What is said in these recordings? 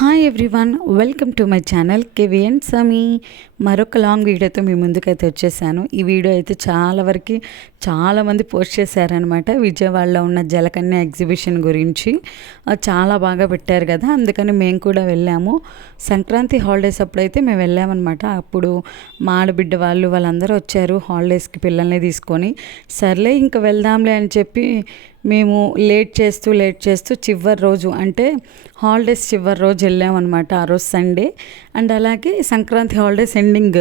Hi everyone, welcome to my channel KVN Sami. మరొక long వీడియోతో మీ ముందుకైతే వచ్చేసాను. ఈ వీడియో అయితే చాలామంది పోస్ట్ చేశారనమాట. విజయవాడలో ఉన్న జలకన్య ఎగ్జిబిషన్ గురించి చాలా బాగా పెట్టారు కదా, అందుకని మేము కూడా వెళ్ళాము. సంక్రాంతి హాలిడేస్ అప్పుడైతే మేము వెళ్ళామన్నమాట. అప్పుడు మా ఆడబిడ్డ వాళ్ళందరూ వచ్చారు హాలిడేస్కి పిల్లల్ని తీసుకొని. సర్లే ఇంకా వెళ్దాంలే అని చెప్పి మేము లేట్ చేస్తూ చివరి రోజు అంటే హాలిడేస్ చివరి రోజు వెళ్ళామన్నమాట. ఆ రోజు సండే అండ్ అలాగే సంక్రాంతి హాలిడేస్ ఎండింగ్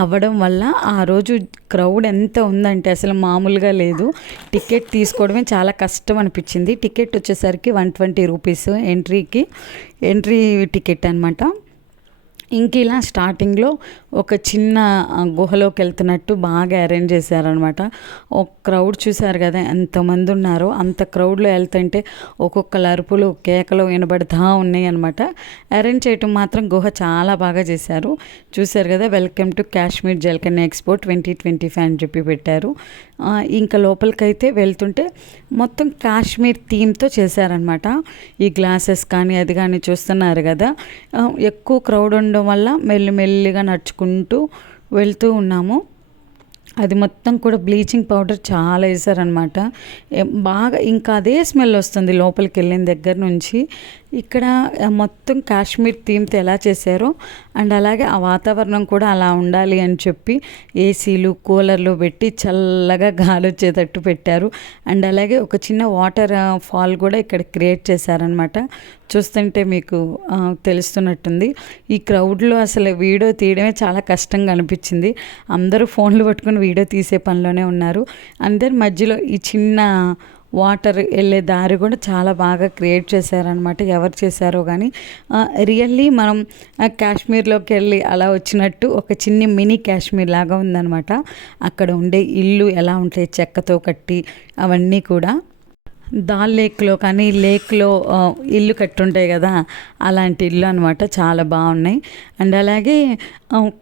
అవ్వడం వల్ల ఆ రోజు క్రౌడ్ ఎంత ఉందంటే అసలు మామూలుగా లేదు. టికెట్ తీసుకోవడమే చాలా కష్టం అనిపించింది. టికెట్ వచ్చేసరికి 120 రూపీస్ ఎంట్రీ టికెట్ అనమాట. ఇంక ఇలా స్టార్టింగ్లో ఒక చిన్న గుహలోకి వెళ్తున్నట్టు బాగా అరేంజ్ చేశారనమాట. ఒక క్రౌడ్ చూశారు కదా ఎంతమంది ఉన్నారో. అంత క్రౌడ్లో వెళ్తుంటే ఒక్కొక్కరు అరుపులు కేకలు వినబడుతూ ఉన్నాయి అనమాట. అరేంజ్ చేయటం మాత్రం గుహ చాలా బాగా చేశారు. చూశారు కదా, వెల్కమ్ టు కాశ్మీర్ జలకన్య ఎక్స్పో 2025 అని చెప్పి పెట్టారు. ఇంకా లోపలికైతే వెళ్తుంటే మొత్తం కాశ్మీర్ థీమ్తో చేశారనమాట. ఈ గ్లాసెస్ కానీ అది కానీ చూస్తున్నారు కదా. ఎక్కువ క్రౌడ్ ఉండడం వల్ల మెల్లిమెల్లిగా నడుచుకుంటూ వెళ్తూ ఉన్నాము. అది మొత్తం కూడా బ్లీచింగ్ పౌడర్ చాలా వేసారనమాట. బాగా ఇంకా అదే స్మెల్ వస్తుంది లోపలికి వెళ్ళిన దగ్గర నుంచి. ఇక్కడ మొత్తం కాశ్మీర్ థీమ్తో ఎలా చేశారో అండ్ అలాగే ఆ వాతావరణం కూడా అలా ఉండాలి అని చెప్పి ఏసీలు కూలర్లు పెట్టి చల్లగా గాలి వచ్చేటట్టు పెట్టారు. అండ్ అలాగే ఒక చిన్న వాటర్ ఫాల్ కూడా ఇక్కడ క్రియేట్ చేశారనమాట. చూస్తుంటే మీకు తెలుస్తున్నట్టుంది. ఈ క్రౌడ్లో అసలు వీడియో తీయడమే చాలా కష్టంగా అనిపించింది. అందరూ ఫోన్లు పట్టుకుని వీడియో తీసే పనిలోనే ఉన్నారు. అందరి మధ్యలో ఈ చిన్న వాటర్ వెళ్ళే దారి కూడా చాలా బాగా క్రియేట్ చేశారనమాట. ఎవరు చేశారో కానీ రియల్లీ మనం కాశ్మీర్లోకి వెళ్ళి అలా వచ్చినట్టు ఒక చిన్న మినీ కాశ్మీర్ లాగా ఉందన్నమాట. అక్కడ ఉండే ఇల్లు ఎలా ఉంటాయి చెక్కతో కట్టి అవన్నీ కూడా దాల్ లేక్లో కానీ లేక్లో ఇల్లు కట్టుంటాయి కదా, అలాంటి ఇల్లు అనమాట. చాలా బాగున్నాయి. అండ్ అలాగే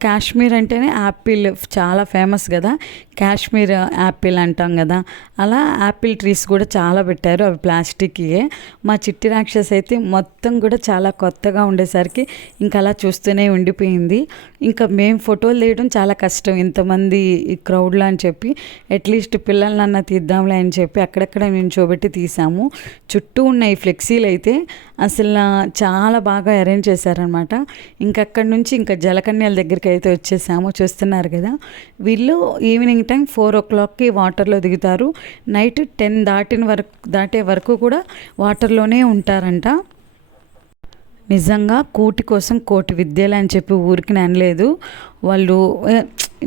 కాశ్మీర్ అంటేనే యాపిల్ చాలా ఫేమస్ కదా, కాశ్మీర్ యాపిల్ అంటాం కదా, అలా యాపిల్ ట్రీస్ కూడా చాలా పెట్టారు. అవి ప్లాస్టిక్యే. మా చిట్టి రాక్షస్ అయితే మొత్తం కూడా చాలా కొత్తగా ఉండేసరికి ఇంకా అలా చూస్తూనే ఉండిపోయింది. ఇంకా మేము ఫోటోలు తీయడం చాలా కష్టం ఇంతమంది ఈ క్రౌడ్లో అని చెప్పి, అట్లీస్ట్ పిల్లలన్నా తీద్దాంలే అని చెప్పి అక్కడక్కడ నించోబెట్టి తీసాము. చుట్టూ ఉన్న ఈ ఫ్లెక్సీలు అయితే అసలు చాలా బాగా అరేంజ్ చేశారనమాట. ఇంకక్కడి నుంచి ఇంకా జలకన్యల దగ్గరికి అయితే వచ్చేసాము. చూస్తున్నారు కదా, వీళ్ళు ఈవినింగ్ టైం 4 o'clockకి వాటర్లో దిగుతారు. నైట్ 10 దాటే వరకు కూడా వాటర్లోనే ఉంటారంట. నిజంగా కూటి కోసం కోటి విద్యలు అని చెప్పి ఊరికి అనలేదు. వాళ్ళు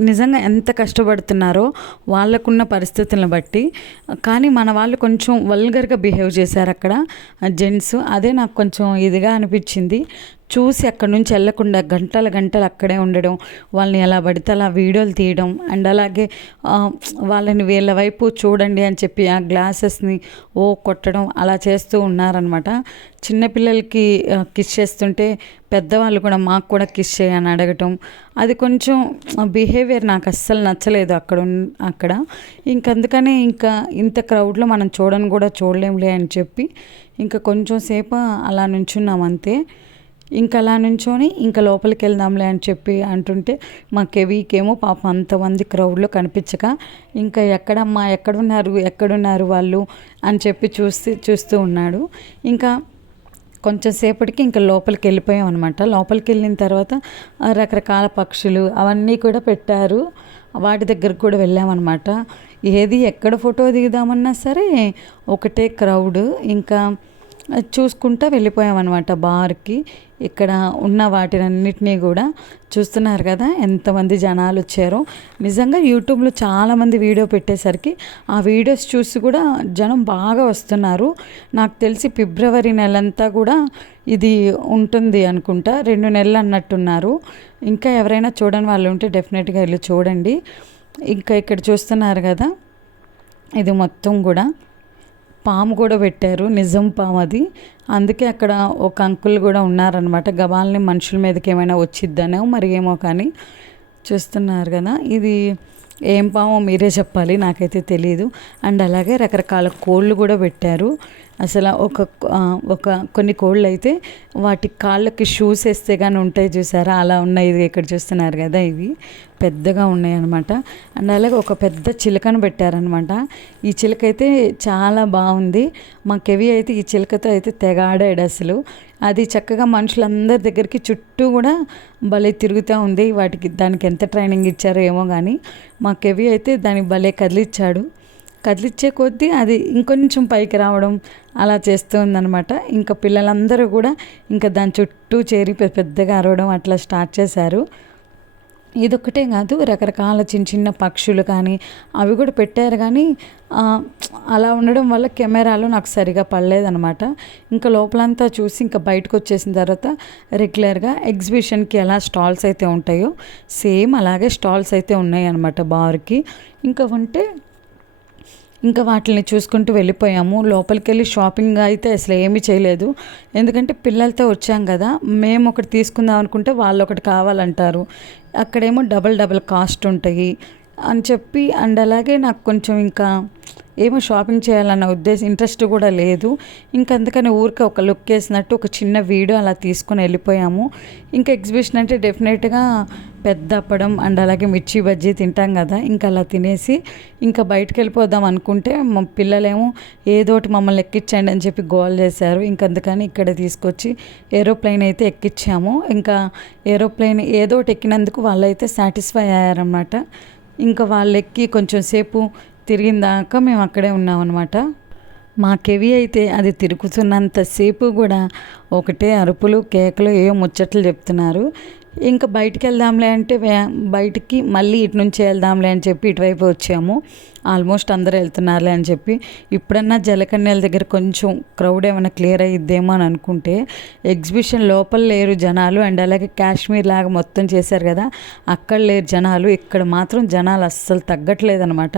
నిజంగా ఎంత కష్టపడుతున్నారో వాళ్ళకున్న పరిస్థితులను బట్టి. కానీ మన వాళ్ళు కొంచెం వల్గర్గా బిహేవ్ చేశారు అక్కడ జెంట్స్. అదే నాకు కొంచెం ఇదిగా అనిపించింది. చూసి అక్కడ నుంచి వెళ్ళకుండా గంటలు అక్కడే ఉండడం, వాళ్ళని ఎలా పడితే అలా వీడియోలు తీయడం అండ్ అలాగే వాళ్ళని వీళ్ళ వైపు చూడండి అని చెప్పి ఆ గ్లాసెస్ని కొట్టడం అలా చేస్తూ ఉన్నారనమాట. చిన్నపిల్లలకి కిస్ చేస్తుంటే పెద్దవాళ్ళు కూడా మాకు కూడా కిస్ చేయని అడగటం, అది కొంచెం బిహేవియర్ నాకు అస్సలు నచ్చలేదు అక్కడ. ఇంకందుకనే ఇంకా ఇంత క్రౌడ్లో మనం చూడలేంలే అని చెప్పి ఇంకా కొంచెం సేపు అలా నుంచున్నాం అంతే. ఇంకా అలా నుంచొని ఇంకా లోపలికి వెళ్దాంలే అని చెప్పి అంటుంటే మా కెవీకేమో పాపం అంతమంది క్రౌడ్లో కనిపించక ఇంకా ఎక్కడున్నారు వాళ్ళు అని చెప్పి చూస్తూ ఉన్నాడు. ఇంకా కొంచెం సేపటికి ఇంకా లోపలికి వెళ్ళిపోయాం అనమాట. లోపలికి వెళ్ళిన తర్వాత రకరకాల పక్షులు అవన్నీ కూడా పెట్టారు. వాటి దగ్గరకు కూడా వెళ్ళామన్నమాట. ఎక్కడ ఫోటో దిగుదామన్నా సరే ఒకటే క్రౌడ్. ఇంకా చూసుకుంటూ వెళ్ళిపోయామన్నమాట బార్కి. ఇక్కడ ఉన్న వాటినన్నిటినీ కూడా చూస్తున్నారు కదా ఎంతమంది జనాలు వచ్చారో. నిజంగా యూట్యూబ్లో చాలామంది వీడియో పెట్టేసరికి ఆ వీడియోస్ చూసి కూడా జనం బాగా వస్తున్నారు. నాకు తెలిసి ఫిబ్రవరి నెలంతా కూడా ఇది ఉంటుంది అనుకుంటా, 2 నెలలు అన్నట్టున్నారు. ఇంకా ఎవరైనా చూడని వాళ్ళు ఉంటే డెఫినెట్గా వెళ్ళి చూడండి. ఇంకా ఇక్కడ చూస్తున్నారు కదా, ఇది మొత్తం కూడా పాము కూడా పెట్టారు, నిజం పాము అది. అందుకే అక్కడ ఒక అంకుల్ కూడా ఉన్నారనమాట. గబాల్ని మనుషుల మీదకి ఏమైనా వచ్చిద్దనో మరి ఏమో కానీ. చూస్తున్నారు కదా, ఇది ఏం పామో మీరే చెప్పాలి, నాకైతే తెలియదు. అండ్ అలాగే రకరకాల కోళ్ళు కూడా పెట్టారు. అసలు ఒక కొన్ని కోళ్ళు అయితే వాటి కాళ్ళకి షూస్ వేస్తే కానీ ఉంటాయి చూసారా, అలా ఉన్నాయి. ఇది ఇక్కడ చూస్తున్నారు కదా, ఇవి పెద్దగా ఉన్నాయి అనమాట. అండ్ అలాగే ఒక పెద్ద చిలుకను పెట్టారనమాట. ఈ చిలుక అయితే చాలా బాగుంది. మా కెవి అయితే ఈ చిలుకతో అయితే తెగాడాడు అసలు. అది చక్కగా మనుషులందరి దగ్గరికి చుట్టూ కూడా భలే తిరుగుతూ ఉంది. దానికి ఎంత ట్రైనింగ్ ఇచ్చారో ఏమో కానీ మా కెవి అయితే దాన్ని భలే కదిలిచ్చే కొద్దీ అది ఇంకొంచెం పైకి రావడం అలా చేస్తూ ఉందన్నమాట. ఇంకా పిల్లలందరూ కూడా ఇంకా దాని చుట్టూ చేరి పెద్దగా అరవడం అట్లా స్టార్ట్ చేశారు. ఇదొక్కటే కాదు, రకరకాల చిన్న చిన్న పక్షులు కానీ అవి కూడా పెట్టారు. కానీ అలా ఉండడం వల్ల కెమెరాలు నాకు సరిగా పడలేదనమాట. ఇంకా లోపలంతా చూసి ఇంకా బయటకు వచ్చేసిన తర్వాత రెగ్యులర్గా ఎగ్జిబిషన్కి ఎలా స్టాల్స్ అయితే ఉంటాయో సేమ్ అలాగే స్టాల్స్ అయితే ఉన్నాయి అనమాట బార్కి. ఇంకా వాటిని చూసుకుంటూ వెళ్ళిపోయాము. లోపలికి వెళ్ళి షాపింగ్ అయితే అసలు ఏమీ చేయలేదు. ఎందుకంటే పిల్లలతో వచ్చాం కదా, మేము ఒకటి తీసుకుందాం అనుకుంటే వాళ్ళు ఒకటి కావాలంటారు. అక్కడేమో డబల్ కాస్ట్ ఉంటాయి అని చెప్పి. అండ్ అలాగే నాకు కొంచెం ఇంకా ఏమో షాపింగ్ చేయాలన్న ఇంట్రెస్ట్ కూడా లేదు. ఇంకా అందుకని ఊరికే ఒక లుక్ వేసినట్టు ఒక చిన్న వీడియో అలా తీసుకొని వెళ్ళిపోయాము. ఇంకా ఎగ్జిబిషన్ అంటే డెఫినెట్గా పెద్ద అప్పడం అండ్ అలాగే మిర్చి బజ్జీ తింటాం కదా, ఇంకా అలా తినేసి ఇంకా బయటకు వెళ్ళిపోదాం అనుకుంటే మా పిల్లలేమో ఏదోటి మమ్మల్ని ఎక్కించండి అని చెప్పి గోల్ చేశారు. ఇంక అందుకని ఇక్కడ తీసుకొచ్చి ఏరోప్లేన్ అయితే ఎక్కించాము. ఇంకా ఏరోప్లేన్ ఏదోటి ఎక్కినందుకు వాళ్ళైతే సాటిస్ఫై అయ్యారన్నమాట. ఇంకా వాళ్ళు ఎక్కి కొంచెం సేపు తిరిగిందాక మేము అక్కడే ఉన్నామన్నమాట. మా కెవి అయితే అది తిరుగుతున్నంతసేపు కూడా ఒకటే అరుపులు కేకలు ఏవో ముచ్చట్లు చెప్తున్నారు. ఇంకా బయటికి వెళ్దాంలే అంటే బయటికి మళ్ళీ ఇటు నుంచి వెళ్దాంలే అని చెప్పి ఇటువైపు వచ్చాము. ఆల్మోస్ట్ అందరూ వెళ్తున్నారులే అని చెప్పి ఇప్పుడన్నా జలకన్యల దగ్గర కొంచెం క్రౌడ్ ఏమైనా క్లియర్ అయ్యిద్దేమో అని అనుకుంటే ఎగ్జిబిషన్ లోపల లేరు జనాలు. అండ్ అలాగే కాశ్మీర్ లాగా మొత్తం చేశారు కదా, అక్కడ లేరు జనాలు. ఇక్కడ మాత్రం జనాలు అస్సలు తగ్గట్లేదనమాట.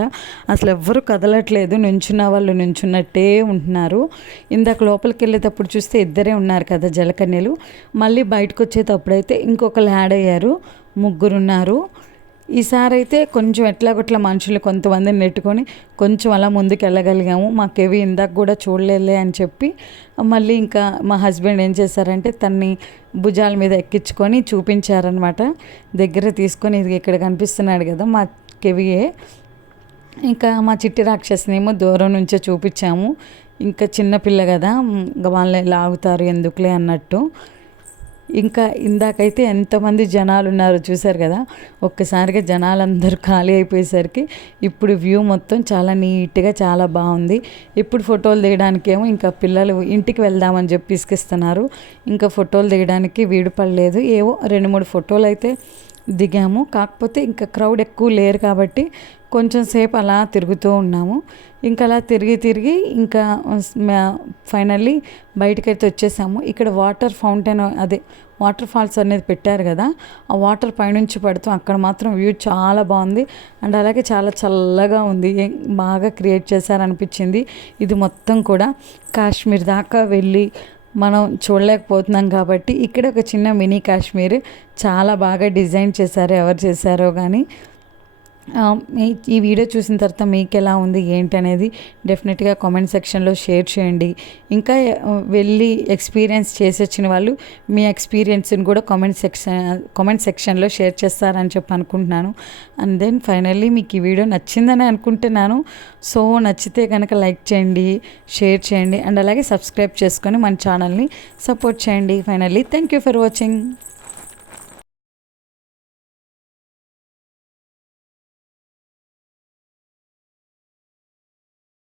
అసలు ఎవ్వరూ కదలట్లేదు, నుంచున్న వాళ్ళు నుంచున్నట్టే ఉంటున్నారు. ఇందాక లోపలికి వెళ్ళేటప్పుడు చూస్తే ఇద్దరే ఉన్నారు కదా జలకన్యలు. మళ్ళీ బయటకు వచ్చేటప్పుడైతే ఇంకొకరు యాడ్ అయ్యారు, 3 ఉన్నారు. ఈసారి అయితే కొంచెం ఎట్లాగొట్లా మనుషులు కొంతమందిని నెట్టుకొని కొంచెం అలా ముందుకు వెళ్ళగలిగాము. మాకేవి ఇందాక కూడా చూడలేదులే అని చెప్పి మళ్ళీ ఇంకా మా హస్బెండ్ ఏం చేశారంటే తన్ని భుజాల మీద ఎక్కించుకొని చూపించారనమాట. దగ్గర తీసుకొని ఇది ఇక్కడ కనిపిస్తున్నాడు కదా మా కెవియే. ఇంకా మా చిట్టి రాక్షసినేమో దూరం నుంచే చూపించాము. ఇంకా చిన్నపిల్ల కదా, ఇంకా వాళ్ళని లాగుతారు ఎందుకులే అన్నట్టు. ఇంకా ఇందాకైతే ఎంతమంది జనాలు ఉన్నారో చూశారు కదా. ఒక్కసారిగా జనాలందరూ ఖాళీ అయిపోయేసరికి ఇప్పుడు వ్యూ మొత్తం చాలా నీట్గా చాలా బాగుంది. ఇప్పుడు ఫోటోలు దిగడానికేమో ఇంకా పిల్లలు ఇంటికి వెళ్దామని చెప్పి ఇసుకిస్తున్నారు. ఇంకా ఫోటోలు దిగడానికి వీడు పడలేదు. ఏవో 2-3 ఫోటోలు అయితే దిగాము. కాకపోతే ఇంకా క్రౌడ్ ఎక్కువ లేరు కాబట్టి కొంచెం సేపు అలా తిరుగుతూ ఉన్నాము. ఇంకా అలా తిరిగి ఇంకా ఫైనల్లీ బయటకైతే వచ్చేసాము. ఇక్కడ వాటర్ ఫౌంటైన్ వాటర్ ఫాల్స్ అనేది పెట్టారు కదా, ఆ వాటర్ పైనుంచి పడుతూ అక్కడ మాత్రం వ్యూ చాలా బాగుంది. అండ్ అలాగే చాలా చల్లగా ఉంది. బాగా క్రియేట్ చేశారనిపించింది. ఇది మొత్తం కూడా కాశ్మీర్ దాకా వెళ్ళి మనం చూడలేకపోతున్నాం కాబట్టి ఇక్కడ ఒక చిన్న మినీ కాశ్మీర్ చాలా బాగా డిజైన్ చేశారు. ఎవరు చేశారో కానీ ఈ వీడియో చూసిన తర్వాత మీకు ఎలా ఉంది ఏంటి అనేది డెఫినెట్గా కామెంట్ సెక్షన్లో షేర్ చేయండి. ఇంకా వెళ్ళి ఎక్స్పీరియన్స్ చేసి వచ్చిన వాళ్ళు మీ ఎక్స్పీరియన్స్ని కూడా కామెంట్ సెక్షన్లో షేర్ చేస్తారని చెప్పి అనుకుంటున్నాను. అండ్ దెన్ ఫైనల్లీ మీకు ఈ వీడియో నచ్చిందని అనుకుంటున్నాను. సో నచ్చితే కనుక లైక్ చేయండి, షేర్ చేయండి అండ్ అలాగే సబ్స్క్రైబ్ చేసుకొని మన ఛానల్ని సపోర్ట్ చేయండి. Finally thank you for watching.